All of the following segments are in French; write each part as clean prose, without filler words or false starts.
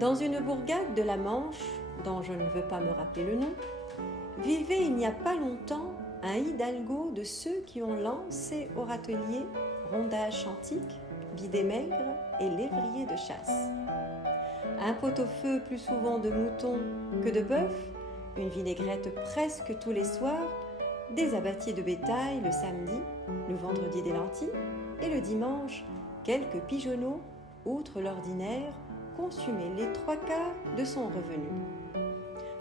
Dans une bourgade de la Manche, dont je ne veux pas me rappeler le nom, vivait il n'y a pas longtemps un hidalgo de ceux qui ont lancé au râtelier, rondage antique, bidet maigre et lévrier de chasse. Un pot-au-feu plus souvent de mouton que de bœuf, une vinaigrette presque tous les soirs, des abattiers de bétail le samedi, le vendredi des lentilles et le dimanche, quelques pigeonneaux, outre l'ordinaire, consumaient les 3/4 de son revenu.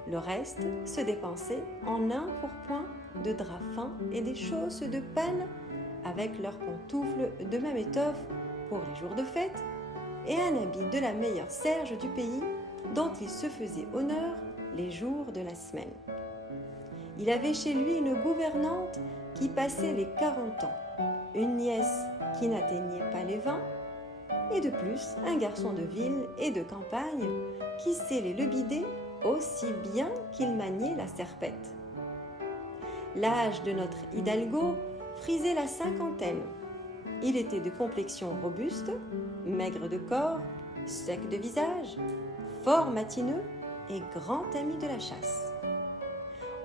Le reste se dépensait en un pourpoint de drap fin et des chausses de paille avec leurs pantoufles de même étoffe pour les jours de fête et un habit de la meilleure serge du pays dont il se faisait honneur les jours de la semaine. Il avait chez lui une gouvernante qui passait les 40 ans, une nièce qui n'atteignait pas les 20 et de plus un garçon de ville et de campagne qui scellait le bidet aussi bien qu'il maniait la serpette. L'âge de notre hidalgo frisait la cinquantaine. Il était de complexion robuste, maigre de corps, sec de visage, fort matineux et grand ami de la chasse.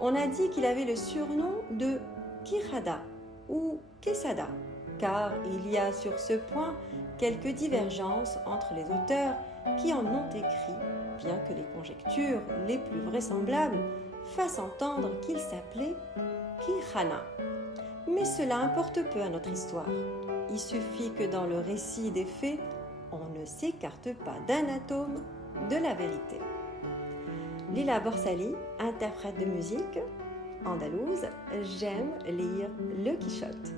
On a dit qu'il avait le surnom de Quijada ou Quesada, car il y a sur ce point quelques divergences entre les auteurs qui en ont écrit, bien que les conjectures les plus vraisemblables fassent entendre qu'il s'appelait Quijana. Mais cela importe peu à notre histoire. Il suffit que dans le récit des faits, on ne s'écarte pas d'un atome de la vérité. Lila Borsali, interprète de musique andalouse, j'aime lire le Quichotte.